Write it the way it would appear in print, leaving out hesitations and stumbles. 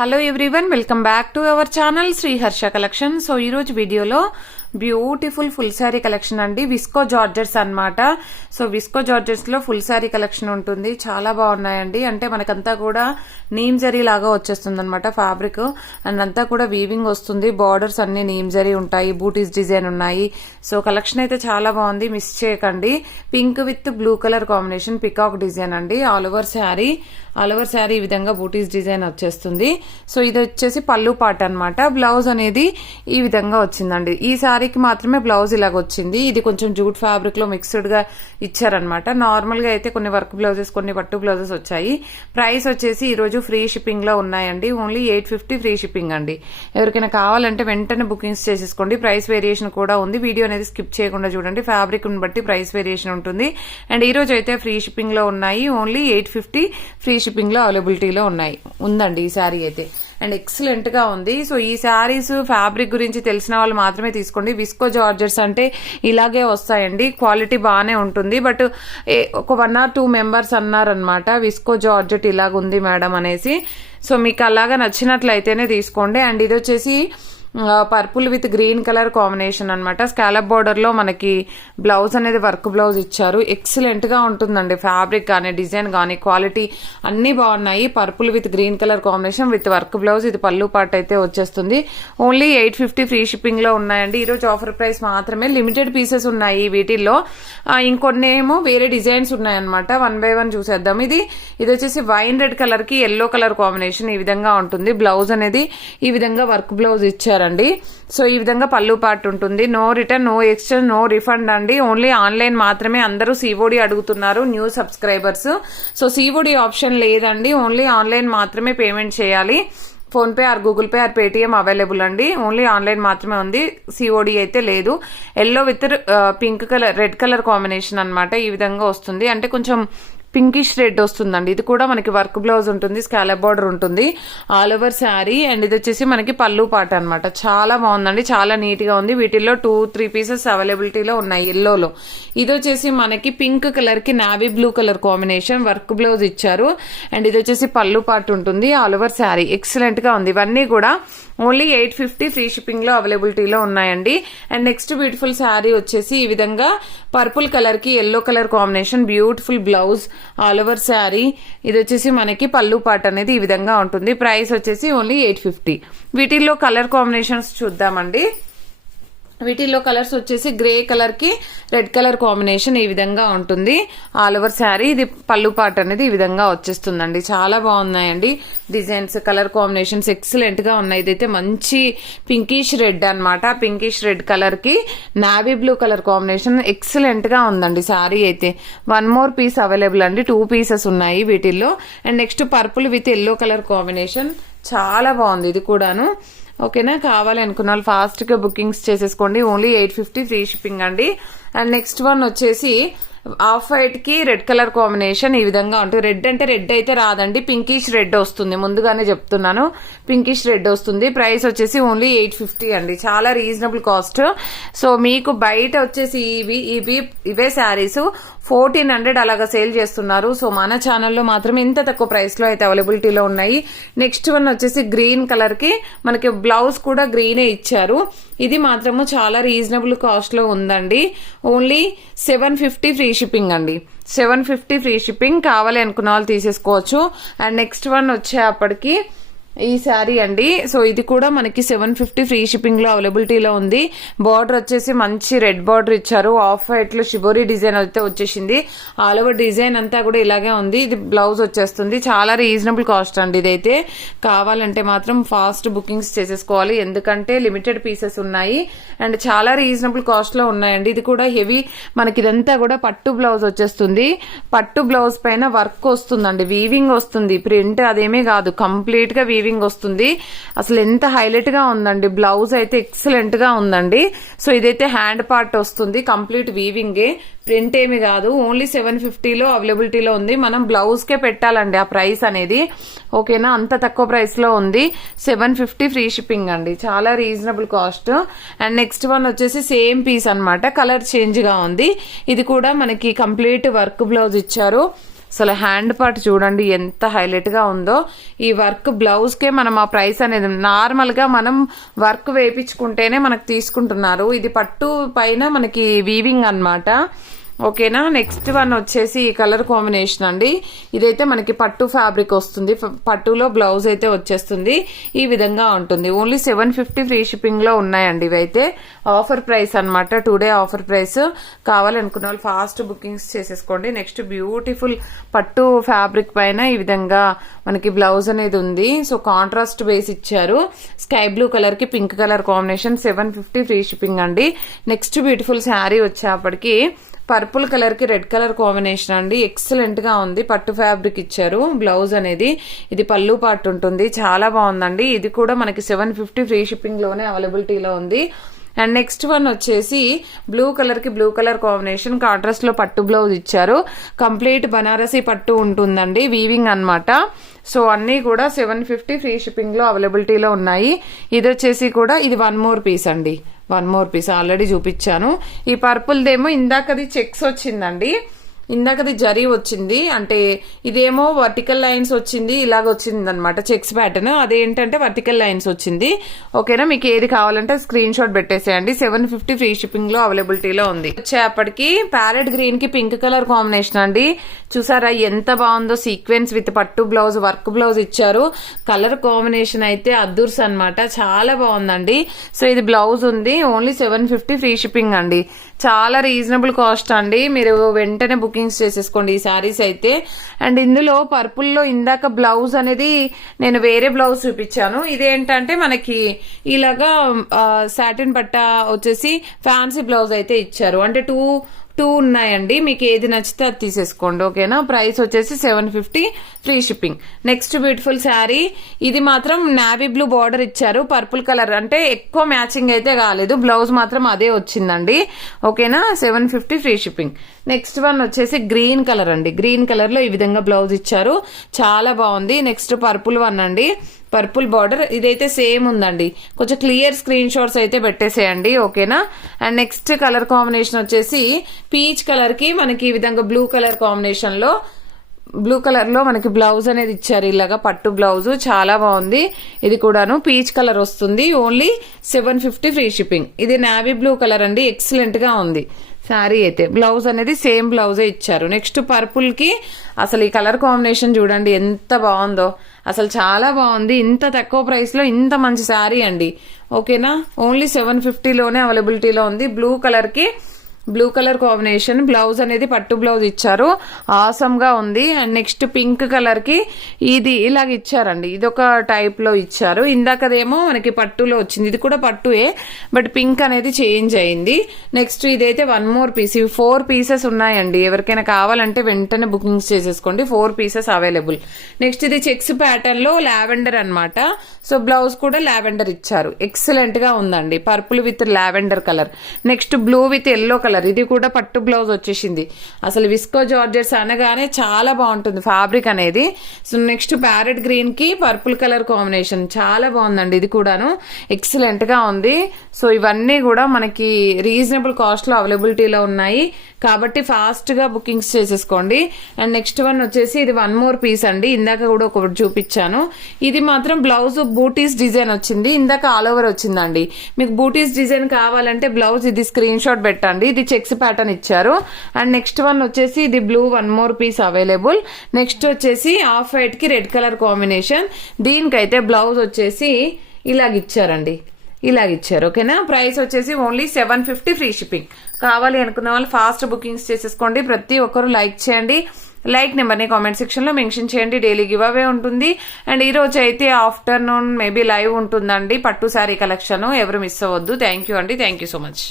Hello everyone, welcome back to our channel Shri Harsha collection. So ఈ రోజు వీడియోలో బ్యూటిఫుల్ ఫుల్ శారీ కలెక్షన్ అండి. విస్కో జార్జెట్స్ అన్నమాట. సో విస్కో జార్జెట్స్ లో ఫుల్ శారీ కలెక్షన్ ఉంటుంది. చాలా బాగున్నాయండి. అంటే మనకంతా కూడా నీమ్ జరీ లాగా వచ్చేస్తుంది అనమాట ఫ్యాబ్రిక్. అండ్ అంతా కూడా వీవింగ్ వస్తుంది. బార్డర్స్ అన్ని నీమ్ జరీ ఉంటాయి. బూటీస్ డిజైన్ ఉన్నాయి. సో కలెక్షన్ అయితే చాలా బాగుంది, మిస్ చేయకండి. Pink with blue colour combination peacock design అండి. ఆల్ ఓవర్ శారీ ఈ విధంగా బూటీస్ డిజైన్ వచ్చేస్తుంది. సో ఇది వచ్చేసి పళ్ళు పాట అనమాట. బ్లౌజ్ అనేది ఈ విధంగా వచ్చిందండి. ఈ శారీకి మాత్రమే బ్లౌజ్ ఇలాగ వచ్చింది. ఇది కొంచెం జూట్ ఫ్యాబ్రిక్ లో మిక్స్డ్ గా ఇచ్చారనమాట. నార్మల్ గా అయితే కొన్ని వర్క్ బ్లౌజెస్, కొన్ని పట్టు బ్లౌజెస్ వచ్చాయి. ప్రైస్ వచ్చేసి ఈ రోజు ఫ్రీ షిప్పింగ్ లో ఉన్నాయండి. ఓన్లీ 850 ఫ్రీ షిప్పింగ్ అండి. ఎవరికైనా కావాలంటే వెంటనే బుకింగ్స్ చేసేసుకోండి. ప్రైస్ వేరియేషన్ కూడా ఉంది. వీడియో అనేది స్కిప్ చేయకుండా చూడండి. ఫ్యాబ్రిక్ ని బట్టి ప్రైస్ వేరియేషన్ ఉంటుంది. అండ్ ఈ రోజు అయితే ఫ్రీ షిప్పింగ్ లో ఉన్నాయి. ఓన్లీ 850 ఫ్రీ షిప్పింగ్ లో అవైలబిలిటీలో ఉందండి ఈ శారీ అయితే. అండ్ ఎక్సలెంట్ గా ఉంది. సో ఈ శారీస్ ఫ్యాబ్రిక్ గురించి తెలిసిన వాళ్ళు మాత్రమే తీసుకోండి. విస్కో జార్జెట్స్ అంటే ఇలాగే వస్తాయండి. క్వాలిటీ బాగానే ఉంటుంది. బట్ ఒక 1 or 2 మెంబర్స్ అన్నారనమాట, విస్కో జార్జెట్ ఇలాగుంది మేడం అనేసి. సో మీకు అలాగా నచ్చినట్లయితేనే తీసుకోండి. అండ్ ఇది వచ్చేసి purple with green colour combination అనమాట. స్కాలప్ బోర్డర్ లో మనకి బ్లౌజ్ అనేది వర్క్ బ్లౌజ్ ఇచ్చారు. ఎక్సలెంట్ గా ఉంటుందండి. ఫ్యాబ్రిక్ కానీ, డిజైన్ కానీ, క్వాలిటీ అన్ని బాగున్నాయి. Purple with green colour combination with work blouse. ఇది పళ్ళు పార్ట్ అయితే వచ్చేస్తుంది. ఓన్లీ 850 ఫ్రీ షిప్పింగ్ లో ఉన్నాయండి. ఈ రోజు ఆఫర్ ప్రైస్ మాత్రమే. లిమిటెడ్ పీసెస్ ఉన్నాయి వీటిల్లో. ఇంకొన్ని ఏమో వేరే డిజైన్స్ ఉన్నాయన్నమాట. 1 by 1 చూసేద్దాం. ఇది వచ్చేసి వైన్ రెడ్ కలర్ కి ఎల్లో కలర్ కాంబినేషన్ ఈ విధంగా ఉంటుంది. బ్లౌజ్ అనేది ఈ విధంగా వర్క్ బ్లౌజ్ ఇచ్చారు. సో ఈ విధంగా పళ్ళు పార్ట్ ఉంటుంది. No return, no exchange, no refund అండి. ఓన్లీ ఆన్లైన్ మాత్రమే. అందరూ సిఓడి అడుగుతున్నారు new subscribers. So COD option లేదండి. ఓన్లీ ఆన్లైన్ మాత్రమే పేమెంట్ చేయాలి. PhonePe or Google pay or Paytm available అండి. ఓన్లీ ఆన్లైన్ మాత్రమే ఉంది. సిఓడి అయితే లేదు. Yellow with pink colour, red colour combination అన్నమాట. ఈ విధంగా వస్తుంది. అంటే కొంచెం పింకిష్ రెడ్ వస్తుందండి. ఇది కూడా మనకి వర్క్ బ్లౌజ్ ఉంటుంది. స్కాలప్ బార్డర్ ఉంటుంది. All over sari. అండ్ ఇది వచ్చేసి మనకి పళ్ళు పాట అనమాట. చాలా బాగుందండి. చాలా నీట్ గా ఉంది. వీటిల్లో 2-3 పీసెస్ అవైలబిలిటీలో ఉన్నాయి ఎల్లోలో. ఇది వచ్చేసి మనకి పింక్ కలర్ కి navy blue colour combination work blouse ఇచ్చారు. అండ్ ఇది వచ్చేసి పళ్ళు పాట ఉంటుంది. ఆల్ ఓవర్ శారీ ఎక్సలెంట్ గా ఉంది. ఇవన్నీ కూడా ఓన్లీ 850 ఫ్రీ షిప్పింగ్ లో అవైలబిలిటీలో ఉన్నాయండి. అండ్ నెక్స్ట్ బ్యూటిఫుల్ శారీ వచ్చేసి ఈ విధంగా పర్పుల్ కలర్ కి yellow colour combination, beautiful blouse, all over sari. ఇది వచ్చేసి మనకి పళ్ళు పాట అనేది ఈ విధంగా ఉంటుంది. ప్రైస్ వచ్చేసి ఓన్లీ 850. వీటిల్లో కలర్ కాంబినేషన్స్ చూద్దామండి. వీటిల్లో కలర్స్ వచ్చేసి గ్రే కలర్ కి రెడ్ కలర్ కాంబినేషన్ ఈ విధంగా ఉంటుంది. All over sari. ఇది పళ్ళు పాట అనేది ఈ విధంగా వచ్చేస్తుందండి. చాలా బాగున్నాయండి డిజైన్స్, కలర్ కాంబినేషన్స్ ఎక్సలెంట్ గా ఉన్నాయి. ఇదైతే మంచి పింకిష్ రెడ్ అన్నమాట. పింకిష్ రెడ్ కలర్ కి navy blue colour combination excellent గా ఉందండి శారీ అయితే. 1 more పీస్ అవైలబుల్ అండి. 2 pieces ఉన్నాయి వీటిల్లో. And next purple with yellow colour combination చాలా బాగుంది. ఇది కూడాను ఓకేనా. కావాలి అనుకున్న వాళ్ళు ఫాస్ట్ గా బుకింగ్స్ చేసేసుకోండి. ఓన్లీ 850 ఫ్రీ షిప్పింగ్ అండి. అండ్ నెక్స్ట్ వన్ వచ్చేసి ఆఫ్ వైట్ కి రెడ్ కలర్ కాంబినేషన్ ఈ విధంగా ఉంటుంది. రెడ్ అంటే రెడ్ అయితే రాదండి, పింకిష్ రెడ్ వస్తుంది. ముందుగానే చెప్తున్నాను, పింకిష్ రెడ్ వస్తుంది. ప్రైస్ వచ్చేసి ఓన్లీ 850 అండి. చాలా రీజనబుల్ కాస్ట్. సో మీకు బయట వచ్చేసి ఇవే శారీస్ 1400 అలాగా సేల్ చేస్తున్నారు. సో మన ఛానల్లో మాత్రం ఇంత తక్కువ ప్రైస్ లో అయితే అవైలబిలిటీలో ఉన్నాయి. నెక్స్ట్ వన్ వచ్చేసి గ్రీన్ కలర్ కి మనకి బ్లౌజ్ కూడా గ్రీనే ఇచ్చారు. ఇది మాత్రము చాలా రీజనబుల్ కాస్ట్ లో ఉందండి. ఓన్లీ 750 ఫ్రీ షిప్పింగ్ అండి. 750 ఫ్రీ షిప్పింగ్. కావాలి అనుకున్న వాళ్ళు తీసేసుకోవచ్చు. అండ్ నెక్స్ట్ వన్ వచ్చేప్పటికి ఈ శారీ అండి. సో ఇది కూడా మనకి 750 ఫ్రీ షిప్పింగ్ లో అవైలబిలిటీలో ఉంది. బార్డర్ వచ్చేసి మంచి రెడ్ బార్డర్ ఇచ్చారు. ఆఫ్ వైట్ లో షిబోరీ డిజైన్ అయితే వచ్చేసింది. ఆల్ ఓవర్ డిజైన్ అంతా కూడా ఇలాగే ఉంది. ఇది బ్లౌజ్ వచ్చేస్తుంది. చాలా రీజనబుల్ కాస్ట్ అండి. ఇదైతే కావాలంటే మాత్రం ఫాస్ట్ బుకింగ్స్ చేసేసుకోవాలి. ఎందుకంటే లిమిటెడ్ పీసెస్ ఉన్నాయి. అండ్ చాలా రీజనబుల్ కాస్ట్ లో ఉన్నాయండి. ఇది కూడా హెవీ. మనకి ఇదంతా కూడా పట్టు బ్లౌజ్ వచ్చేస్తుంది. పట్టు బ్లౌజ్ పైన వర్క్ వస్తుందండి. వీవింగ్ వస్తుంది. ప్రింట్ అదేమీ కాదు, కంప్లీట్ గా వీవింగ్ వస్తుంది. అసలు ఎంత హైలైట్ గా ఉందండి. బ్లౌజ్ అయితే ఎక్సలెంట్ గా ఉందండి. సో ఇదైతే హ్యాండ్ పార్ట్ వస్తుంది. కంప్లీట్ వీవింగే, ప్రింట్ ఏమి కాదు. ఓన్లీ 750లో అవైలబిలిటీలో ఉంది. మనం బ్లౌజ్ కే పెట్టాలండి ఆ ప్రైస్ అనేది. ఓకేనా, అంత తక్కువ ప్రైస్ లో ఉంది. 750 ఫ్రీ షిప్పింగ్ అండి. చాలా reasonable cost. And next one వచ్చేసి సేమ్ పీస్ అన్నమాట. కలర్ చేంజ్ గా ఉంది. ఇది కూడా మనకి కంప్లీట్ వర్క్ బ్లౌజ్ ఇచ్చారు. అసలు హ్యాండ్ పార్ట్ చూడండి ఎంత హైలైట్ గా ఉందో. ఈ వర్క్ బ్లౌజ్ కే మనం ఆ ప్రైస్ అనేది నార్మల్ గా మనం వర్క్ వేయించుకుంటేనే మనకు తీసుకుంటున్నారు. ఇది పట్టు పైన మనకి వీవింగ్ అన్నమాట. ఓకేనా. నెక్స్ట్ వన్ వచ్చేసి ఈ కలర్ కాంబినేషన్ అండి. ఇదైతే మనకి పట్టు ఫ్యాబ్రిక్ వస్తుంది, పట్టులో బ్లౌజ్ అయితే వచ్చేస్తుంది. ఈ విధంగా ఉంటుంది. ఓన్లీ 750 ఫ్రీ షిప్పింగ్ లో ఉన్నాయండి. ఇవైతే ఆఫర్ ప్రైస్ అన్నమాట, టుడే ఆఫర్ ప్రైస్. కావాలనుకున్న వాళ్ళు ఫాస్ట్ బుకింగ్స్ చేసేసుకోండి. నెక్స్ట్ బ్యూటిఫుల్ పట్టు ఫ్యాబ్రిక్ పైన ఈ విధంగా మనకి బ్లౌజ్ అనేది ఉంది. సో కాంట్రాస్ట్ బేస్ ఇచ్చారు. స్కై బ్లూ కలర్ కి pink colour combination, 750 free shipping అండి. నెక్స్ట్ బ్యూటిఫుల్ శారీ వచ్చేప్పటికి పర్పుల్ కలర్ కి రెడ్ కలర్ కాంబినేషన్ అండి. ఎక్సలెంట్ గా ఉంది. పట్టు ఫ్యాబ్రిక్ ఇచ్చారు. బ్లౌజ్ అనేది ఇది పళ్ళు పార్ట్ ఉంటుంది. చాలా బాగుందండి. ఇది కూడా మనకి 750 ఫ్రీ షిప్పింగ్ లోనే అవైలబిలిటీలో ఉంది. అండ్ నెక్స్ట్ వన్ వచ్చేసి బ్లూ కలర్ కి బ్లూ కలర్ కాంబినేషన్, కాంట్రాస్ట్ లో పట్టు బ్లౌజ్ ఇచ్చారు. కంప్లీట్ బనారసీ పట్టు ఉంటుందండి, వీవింగ్ అన్నమాట. సో అన్ని కూడా 750 ఫ్రీ షిప్పింగ్ లో అవైలబిలిటీలో ఉన్నాయి. ఇది వచ్చేసి కూడా ఇది 1 మోర్ పీస్ అండి. 1 మోర్ పీస్ ఆల్రెడీ చూపించాను. ఈ పర్పుల్ దేమో ఇందాకది చెక్స్ వచ్చిందండి, ఇందాకది జరీ వచ్చింది. అంటే ఇదేమో వర్టికల్ లైన్స్ వచ్చింది, ఇలాగ వచ్చింది అనమాట చెక్స్ ప్యాటర్న్. అదేంటంటే వర్టికల్ లైన్స్ వచ్చింది. ఓకేనా. మీకు ఏది కావాలంటే స్క్రీన్ షాట్ పెట్టేసేయండి. 750 ఫ్రీ షిప్పింగ్ లో అవైలబిలిటీలో ఉంది. వచ్చేప్పటికి ప్యారెట్ గ్రీన్ కి పింక్ కలర్ కాంబినేషన్ అండి. చూసారా ఎంత బాగుందో. సీక్వెన్స్ విత్ పట్టు బ్లౌజ్, వర్క్ బ్లౌజ్ ఇచ్చారు. కలర్ కాంబినేషన్ అయితే అద్దుర్స్ అన్నమాట, చాలా బాగుందండి. సో ఇది బ్లౌజ్ ఉంది. ఓన్లీ 750 ఫ్రీ షిప్పింగ్ అండి. చాలా రీజనబుల్ కాస్ట్ అండి. మీరు వెంటనే బుకింగ్స్ చేసేసుకోండి ఈ శారీస్ అయితే. అండ్ ఇందులో పర్పుల్ లో ఇందాక బ్లౌజ్ అనేది నేను వేరే బ్లౌజ్ చూపించాను. ఇదేంటంటే మనకి ఇలాగా సాటిన్ పట్ట వచ్చేసి ఫ్యాన్సీ బ్లౌజ్ అయితే ఇచ్చారు. అంటే టూ ఉన్నాయండి. మీకు ఏది నచ్చితే అది తీసేసుకోండి. ఓకేనా. ప్రైస్ వచ్చేసి 750 free shipping. Next beautiful sari. ఇది మాత్రం నావీ బ్లూ బార్డర్ ఇచ్చారు, పర్పుల్ కలర్. అంటే ఎక్కువ మ్యాచింగ్ అయితే కాలేదు, బ్లౌజ్ మాత్రం అదే వచ్చిందండి. ఓకేనా. 750 ఫ్రీ షిప్పింగ్. నెక్స్ట్ వన్ వచ్చేసి గ్రీన్ కలర్ అండి. గ్రీన్ కలర్ లో ఈ విధంగా బ్లౌజ్ ఇచ్చారు, చాలా బాగుంది. నెక్స్ట్ పర్పుల్ వన్ అండి, పర్పుల్ బార్డర్. ఇదైతే సేమ్ ఉందండి. కొంచెం క్లియర్ స్క్రీన్ షాట్స్ అయితే పెట్టేసేయండి. ఓకేనా. అండ్ నెక్స్ట్ కలర్ కాంబినేషన్ వచ్చేసి పీచ్ కలర్ కి మనకి ఈ విధంగా బ్లూ కలర్ కాంబినేషన్ లో, బ్లూ కలర్ లో మనకి బ్లౌజ్ అనేది ఇచ్చారు. ఇలాగా పట్టు బ్లౌజ్ చాలా బాగుంది. ఇది కూడాను పీచ్ కలర్ వస్తుంది. Only 750 free shipping. ఇది నావీ బ్లూ కలర్ అండి, ఎక్సలెంట్ గా ఉంది శారీ అయితే. బ్లౌజ్ అనేది సేమ్ బ్లౌజే ఇచ్చారు. నెక్స్ట్ పర్పుల్ కి అసలు ఈ కలర్ కాంబినేషన్ చూడండి ఎంత బాగుందో. అసలు చాలా బాగుంది. ఇంత తక్కువ ప్రైస్ లో ఇంత మంచి శారీ అండి. ఓకేనా. ఓన్లీ 750 లోనే అవైలబిలిటీలో ఉంది. బ్లూ కలర్ కి బ్లూ కలర్ కాంబినేషన్, బ్లౌజ్ అనేది పట్టు బ్లౌజ్ ఇచ్చారు. ఆసమ్ గా ఉంది. అండ్ నెక్స్ట్ పింక్ కలర్ కి ఇది ఇలాగ ఇచ్చారండి. ఇది ఒక టైప్ లో ఇచ్చారు. ఇందాకదేమో మనకి పట్టులో వచ్చింది, ఇది కూడా పట్టుయే బట్ పింక్ అనేది చేంజ్ అయింది. నెక్స్ట్ ఇదైతే 1 మోర్ పీస్. ఇవి 4 పీసెస్ ఉన్నాయండి. ఎవరికైనా కావాలంటే వెంటనే బుకింగ్స్ చేసేసుకోండి. 4 పీసెస్ అవైలబుల్. నెక్స్ట్ ఇది చెక్స్ ప్యాటర్న్ లో లావెండర్ అన్నమాట. సో బ్లౌజ్ కూడా లావెండర్ ఇచ్చారు. ఎక్సలెంట్ గా ఉందండి. Purple with lavender colour. Next blue with yellow colour. ఇది కూడా పట్టు బ్లౌజ్ వచ్చేసింది. అసలు విస్కో జార్జెట్స్ అనగానే చాలా బాగుంటుంది ఫ్యాబ్రిక్ అనేది. సో నెక్స్ట్ ప్యారెట్ గ్రీన్ కి పర్పుల్ కలర్ కాంబినేషన్ చాలా బాగుందండి. ఇది కూడాను ఎక్సలెంట్ గా ఉంది. సో ఇవన్నీ కూడా మనకి రీజనబుల్ కాస్ట్ లో అవైలబిలిటీలో ఉన్నాయి కాబట్టి ఫాస్ట్ గా బుకింగ్స్ చేసేసుకోండి. అండ్ నెక్స్ట్ వన్ వచ్చేసి ఇది 1 మోర్ పీస్ అండి. ఇందాక కూడా ఒకటి చూపించాను. ఇది మాత్రం బ్లౌజ్ బూటీస్ డిజైన్ వచ్చింది. ఇందాక ఆల్ ఓవర్ వచ్చిందండి. మీకు బూటీస్ డిజైన్ కావాలంటే బ్లౌజ్ ఇది స్క్రీన్ షాట్ పెట్టండి. ఇది చెక్స్ ప్యాటర్న్ ఇచ్చారు. అండ్ నెక్స్ట్ వన్ వచ్చేసి ఇది blue 1 more piece available. Next వచ్చేసి ఆఫ్ వైట్ కి రెడ్ కలర్ కాంబినేషన్. దీనికైతే బ్లౌజ్ వచ్చేసి ఇలాగిచ్చారండి, ఇలాగిచ్చారు. ఓకేనా. ప్రైస్ వచ్చేసి ఓన్లీ 750 ఫ్రీ షిప్పింగ్. కావాలి అనుకున్న వాళ్ళు ఫాస్ట్ బుకింగ్స్ చేసేసుకోండి. ప్రతి ఒక్కరు లైక్ చేయండి. లైక్ నెంబర్ని కామెంట్ సెక్షన్ లో మెన్షన్ చేయండి. డైలీ గివ్ అవే ఉంటుంది. అండ్ ఈ రోజు అయితే ఆఫ్టర్నూన్ మేబీ లైవ్ ఉంటుందండి పట్టు శారీ కలెక్షన్. ఎవరు మిస్ అవ్వద్దు. థ్యాంక్ యూ అండి. Thank you so much.